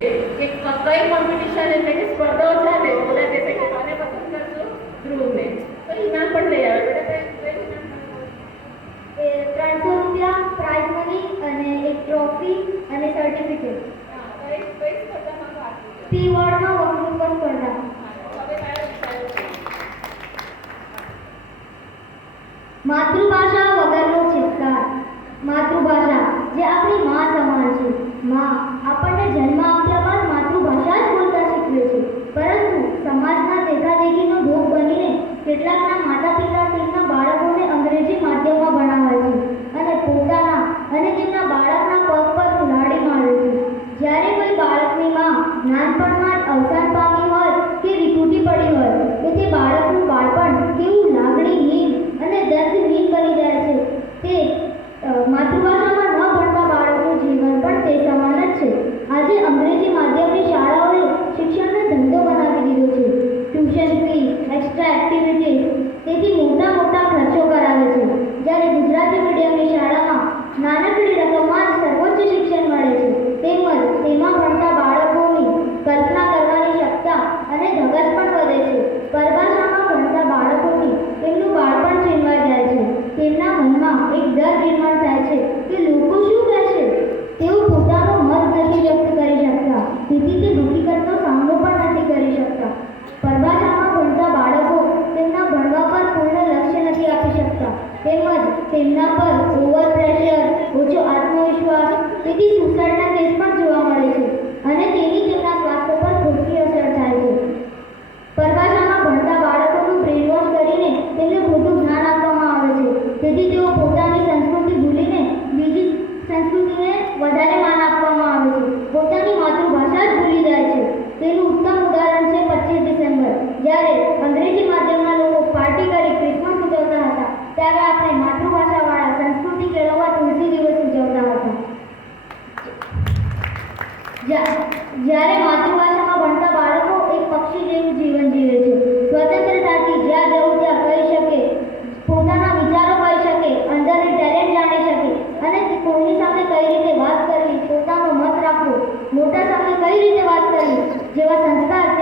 એક કઈ કોમ્પિટિશન એટલે કે સ્પર્ધાઓ ચાલે ઓલા તે નાનપણમાં જ અવસાન પામી હોય કે વિકૃતિ પડી હોય તો તે બાળકનું બાળપણ કેવું લાગણીહીન અને દર્દહીન કરી જાય છે. તે માતૃભાષામાં ન ભણતા બાળકનું જીવન પણ તે સમાન જ છે. આજે અંગ્રેજી રોજગાર નિર્માણ થાય છે. જ્યારે માતૃભાષામાં ભણતા બાળકો એક પક્ષી જેવું જીવન જીવે છે. સ્વતંત્રતાથી જ્યાં જવું ત્યાં કહી શકે. પોતાના વિચારો કહી શકે. અંદરની ટેલેન્ટ જાણી શકે. અને કોઈની સામે કઈ રીતે વાત કરવી, પોતાનો મત રાખવો, મોટા સામે કઈ રીતે વાત કરવી, જેવા સંસ્કાર